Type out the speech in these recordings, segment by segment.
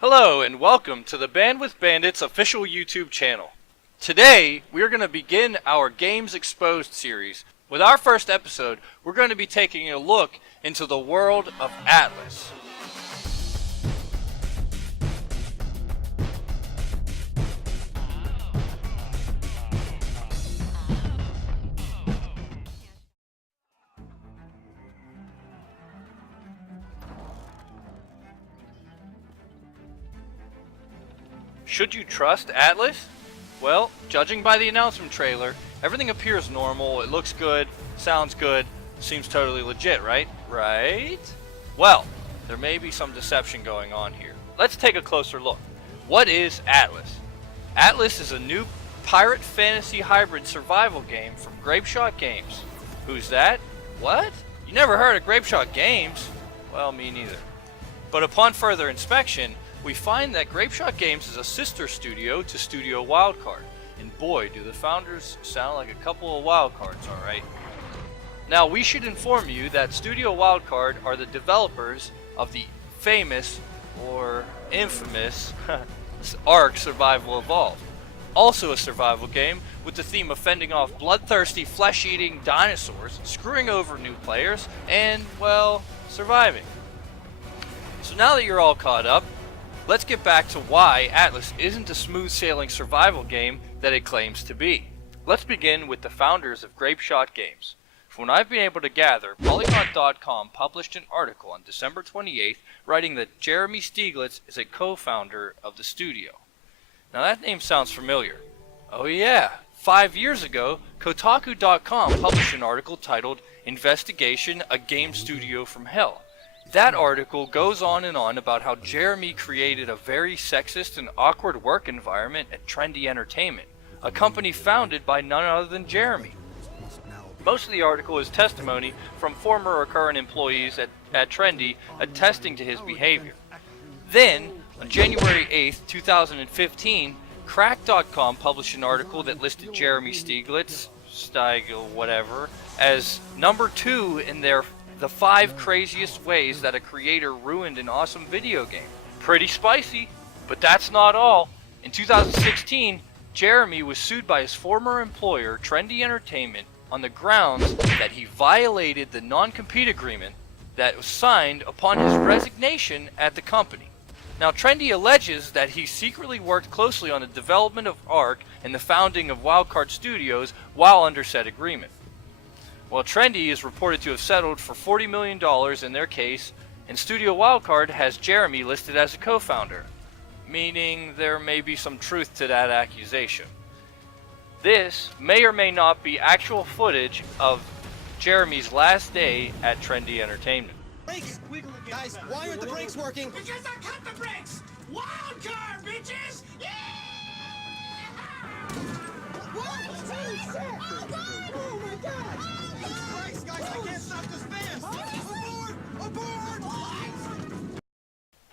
Hello and welcome to the Bandits official YouTube channel. Today we are going to begin our Games Exposed series. With our first episode, we're going to be taking a look into the world of Atlas. Should you trust Atlas? Well, judging by the announcement trailer, everything appears normal, it looks good, sounds good, seems totally legit, right? Right? Well, there may be some deception going on here. Let's take a closer look. What is Atlas? Atlas is a new pirate fantasy hybrid survival game from Grapeshot Games. Who's that? What? You never heard of Grapeshot Games? Well, me neither. But upon further inspection, we find that Grapeshot Games is a sister studio to Studio Wildcard, and boy do the founders sound like a couple of wildcards, alright. Now we should inform you that Studio Wildcard are the developers of the famous, or infamous, Ark Survival Evolved. Also a survival game with the theme of fending off bloodthirsty, flesh-eating dinosaurs, screwing over new players, and, well, surviving. So now that you're all caught up, let's get back to why Atlas isn't the smooth-sailing survival game that it claims to be. Let's begin with the founders of Grapeshot Games. From what I've been able to gather, Polygon.com published an article on December 28th writing that Jeremy Stieglitz is a co-founder of the studio. Now that name sounds familiar. Oh yeah, 5 years ago, Kotaku.com published an article titled Investigation: A Game Studio from Hell. That article goes on and on about how Jeremy created a very sexist and awkward work environment at Trendy Entertainment, a company founded by none other than Jeremy. Most of the article is testimony from former or current employees at Trendy attesting to his behavior. Then, on January 8th, 2015, Crack.com published an article that listed Jeremy Stieglitz, whatever, as number 2 in their the 5 craziest ways that a creator ruined an awesome video game. Pretty spicy, but that's not all. In 2016, Jeremy was sued by his former employer, Trendy Entertainment, on the grounds that he violated the non-compete agreement that was signed upon his resignation at the company. Now, Trendy alleges that he secretly worked closely on the development of Ark and the founding of Wildcard Studios while under said agreement. Well, Trendy is reported to have settled for $40 million in their case, and Studio Wildcard has Jeremy listed as a co-founder, meaning there may be some truth to that accusation. This may or may not be actual footage of Jeremy's last day at Trendy Entertainment. Brakes! Guys, why aren't the brakes working? Because I cut the brakes! Wildcard, bitches! Yeah! What? Holy shit! Oh, God! Oh, my God! Brakes, guys, I can't stop this van! Aboard! Aboard!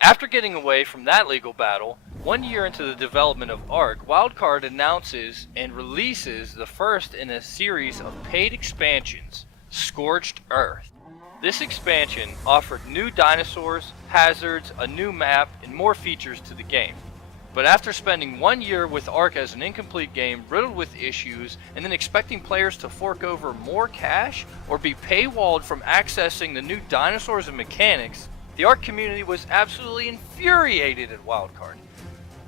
After getting away from that legal battle, 1 year into the development of Ark, Wildcard announces and releases the first in a series of paid expansions, Scorched Earth. This expansion offered new dinosaurs, hazards, a new map, and more features to the game. But after spending 1 year with Ark as an incomplete game riddled with issues, and then expecting players to fork over more cash or be paywalled from accessing the new dinosaurs and mechanics, the Ark community was absolutely infuriated at Wildcard,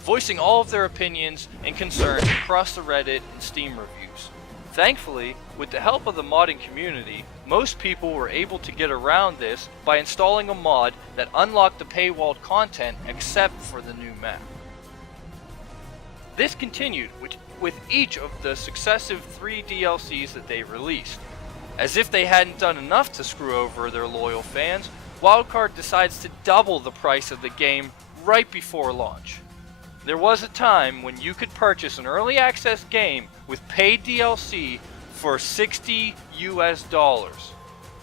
voicing all of their opinions and concerns across the Reddit and Steam reviews. Thankfully, with the help of the modding community, most people were able to get around this by installing a mod that unlocked the paywalled content except for the new map. This continued with each of the successive 3 DLCs that they released. As if they hadn't done enough to screw over their loyal fans, Wildcard decides to double the price of the game right before launch. There was a time when you could purchase an early access game with paid DLC for $60 US.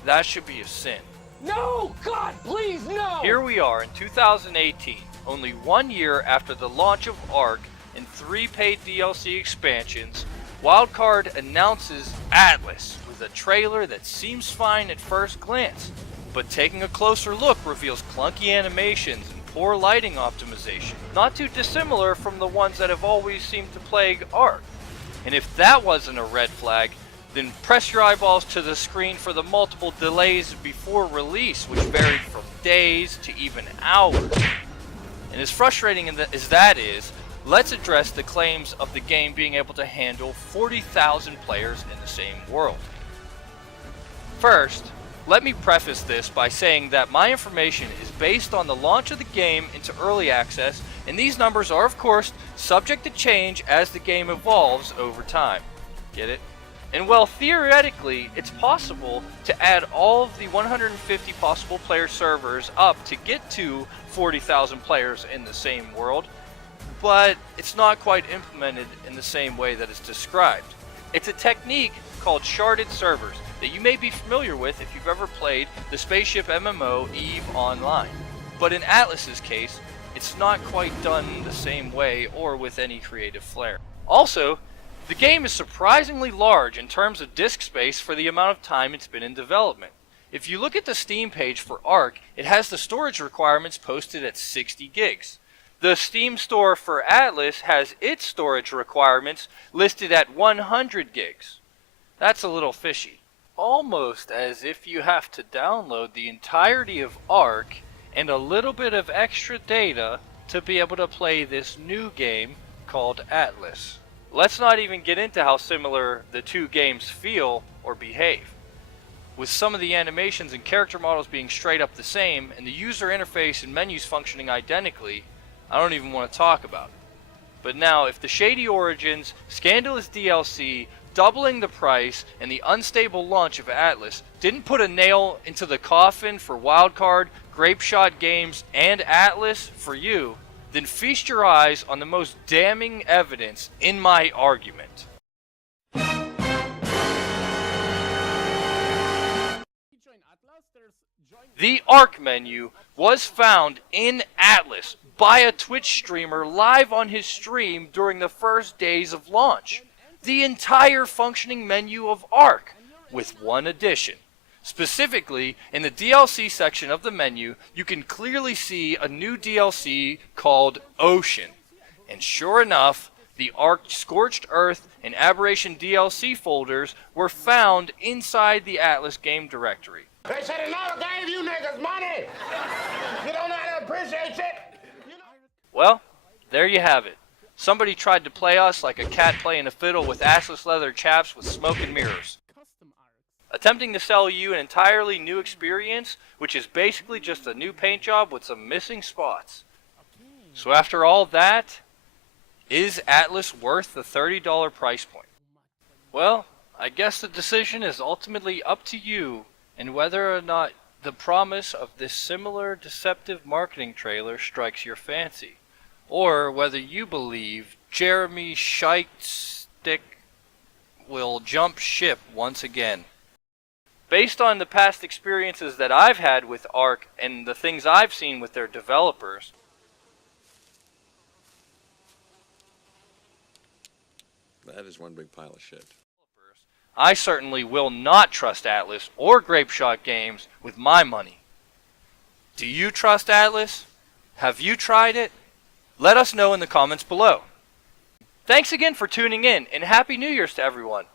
That should be a sin. No! God, please, no! Here we are in 2018, only 1 year after the launch of Ark and 3 paid DLC expansions. Wildcard announces Atlas with with a trailer that seems fine at first glance, but taking a closer look reveals clunky animations and poor lighting optimization, not too dissimilar from the ones that have always seemed to plague Ark. And if that wasn't a red flag, then press your eyeballs to the screen for the multiple delays before release, which varied from days to even hours. And as frustrating as that is, let's address the claims of the game being able to handle 40,000 players in the same world. First, let me preface this by saying that my information is based on the launch of the game into early access, and these numbers are of course subject to change as the game evolves over time. Get it? And while theoretically it's possible to add all of the 150 possible player servers up to get to 40,000 players in the same world, but it's not quite implemented in the same way that it's described. It's a technique called sharded servers that you may be familiar with if you've ever played the spaceship MMO EVE Online. But in Atlas's case, it's not quite done the same way or with any creative flair. Also, the game is surprisingly large in terms of disk space for the amount of time it's been in development. If you look at the Steam page for Ark, it has the storage requirements posted at 60 gigs. The Steam store for Atlas has its storage requirements listed at 100 gigs. That's a little fishy. Almost as if you have to download the entirety of Ark and a little bit of extra data to be able to play this new game called Atlas. Let's not even get into how similar the two games feel or behave. With some of the animations and character models being straight up the same and the user interface and menus functioning identically, I don't even want to talk about it. But now, if the shady origins, scandalous DLC, doubling the price, and the unstable launch of Atlas didn't put a nail into the coffin for Wildcard, Grapeshot Games, and Atlas for you, then feast your eyes on the most damning evidence in my argument. The Ark menu was found in Atlas by a Twitch streamer live on his stream during the first days of launch. The entire functioning menu of Ark, with one addition. Specifically, in the DLC section of the menu, you can clearly see a new DLC called Ocean. And sure enough, the Ark Scorched Earth and Aberration DLC folders were found inside the Atlas game directory. They should have never gave you niggas money! You don't know how to appreciate it! Well, there you have it. Somebody tried to play us like a cat playing a fiddle with assless leather chaps with smoke and mirrors. Attempting to sell you an entirely new experience, which is basically just a new paint job with some missing spots. So after all that, is Atlas worth the $30 price point? Well, I guess the decision is ultimately up to you and whether or not the promise of this similar deceptive marketing trailer strikes your fancy, or whether you believe Jeremy Scheitstick will jump ship once again. Based on the past experiences that I've had with Ark and the things I've seen with their developers, that is one big pile of shit. I certainly will not trust Atlas or Grapeshot Games with my money. Do you trust Atlas? Have you tried it? Let us know in the comments below. Thanks again for tuning in, and Happy New Year's to everyone.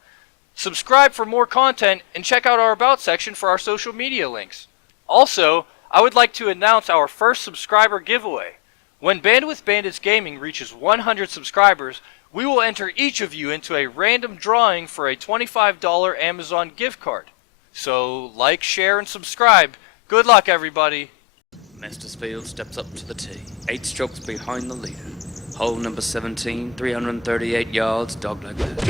Subscribe for more content and check out our About section for our social media links. Also, I would like to announce our first subscriber giveaway. When Bandwidth Bandits Gaming reaches 100 subscribers, we will enter each of you into a random drawing for a $25 Amazon gift card. So, like, share, and subscribe. Good luck, everybody. Mastersfield steps up to the tee, 8 strokes behind the leader. Hole number 17, 338 yards, dogleg left.